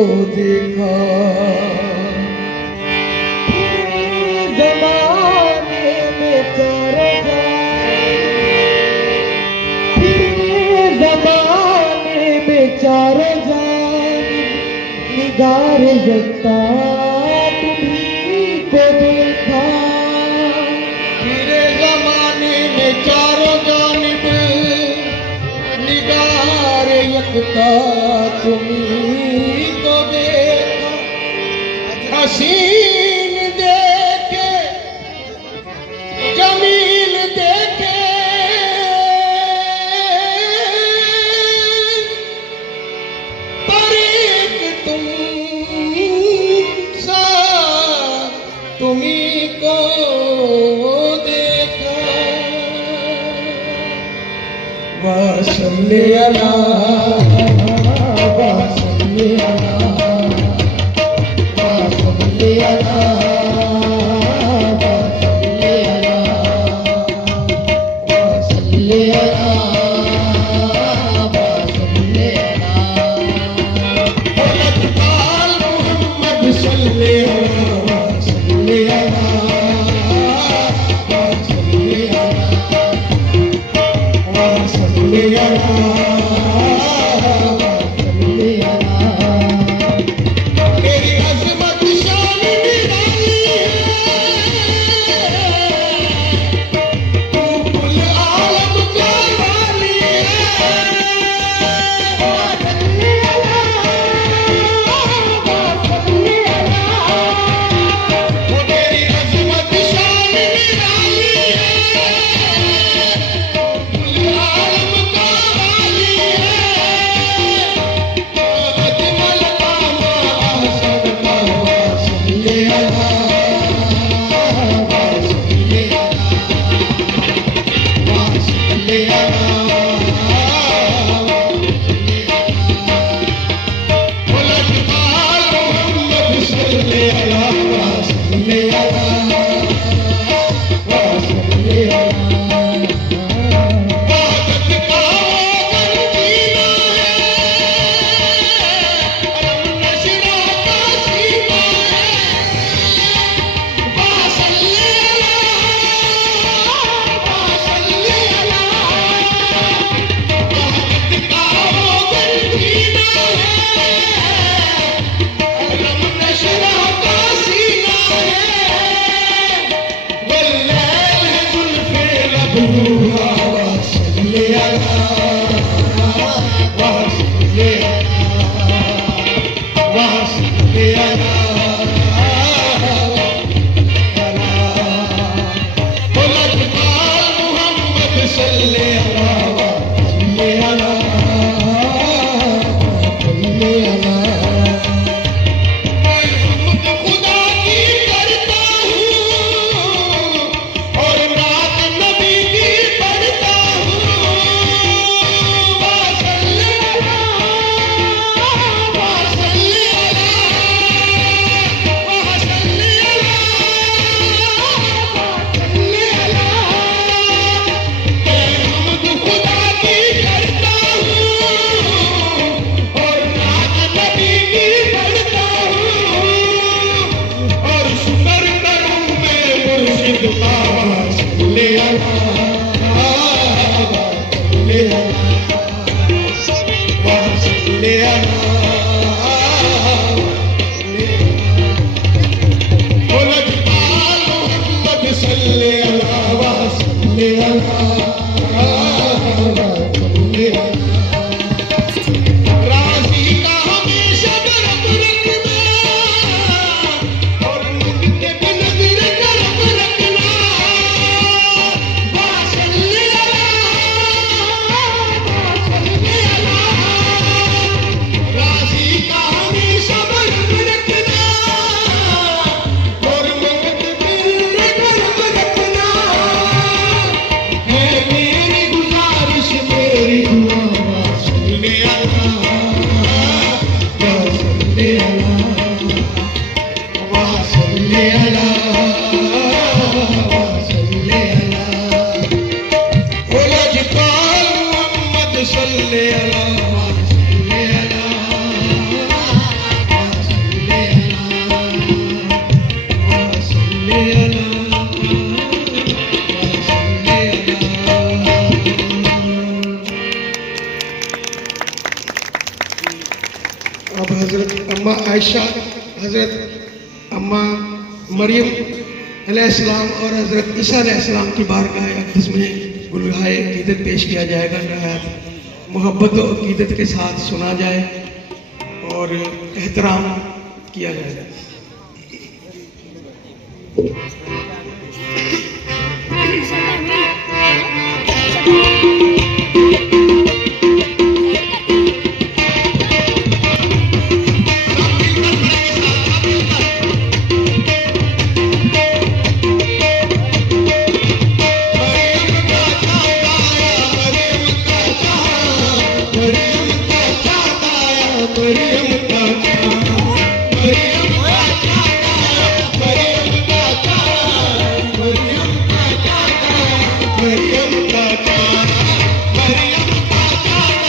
को देखा। जमाने में चारों जमाने में चारों निगार जगता तुम्ही को देखा। मेरे जमाने में चारों जानिब निगार यकता तुम्ही को देखा। हसीन देखे जमील देखे पर एक तुम सा तुम्ही को देखा। वसल्ले अला वसल्ले अला वसल्ले अला वसल्ले अला वसल्ले अला वसल्ले अला। अल मोहम्मद सल्ले वसल्ले अला वसल्ले अला वसल्ले अला वसल्ले अला। मेरी अजमत शान निराली है, तू कुल आलम का वाली है। वसल्ले अला वसल्ले अला। वो मेरी अजमत शान निराली है, कुल आलम का वाली है। अजमल का माहसन का वसल्ले अला वसल्ले अला वसल्ले अला। मोहम्मद सल्ले अला वसल्ले अला वसल्ले अला। वहदत का वो गंजीना है, अलम नशरा का सीना है। वसल्ले अला वसल्ले अला। वहदत का वो गंजीना है, अलम नशरा का सीना है। वल्लैल है जुल्फे लबूहा, वसल्ले अला वसल्ले अला वसल्ले अला। मोहम्मद सल्ले अला वसल्ले अला वसल्ले अला। मैं हुम्मत खुदा की करता हूँ और नात नबी की पढ़ता हूँ। वसल्ले अला वसल्ले अला वसल्ले अला वसल्ले अला। मैं हुम्मत खुदा की करता हूँ और नात नबी की पढ़ता हूँ और शुक्र करूँ मैं मुर्शिद का। वसल्ले अला वसल्ले अला वसल्ले अला। मोहम्मद सल्ले अला वसल्ले अला वसल्ले अला। राजी का हमेशा बरफ रखना और मुझके भी नजर करब रखना। वसल्ले अला वसल्ले अला। राजी का हमेशा बरफ रखना और मुझके भी नजर करब रखना। आयशा, हज़रत अम्मा मरियम अलैहिस्सलाम और हज़रत ईसा अलैहिस्सलाम की बारगाह अक़दस में गुलगाहे अक़ीदत पेश किया जाएगा। नहायत मोहब्बत और अक़ीदत के साथ सुना जाए और एहतराम किया जाएगा। मरियम का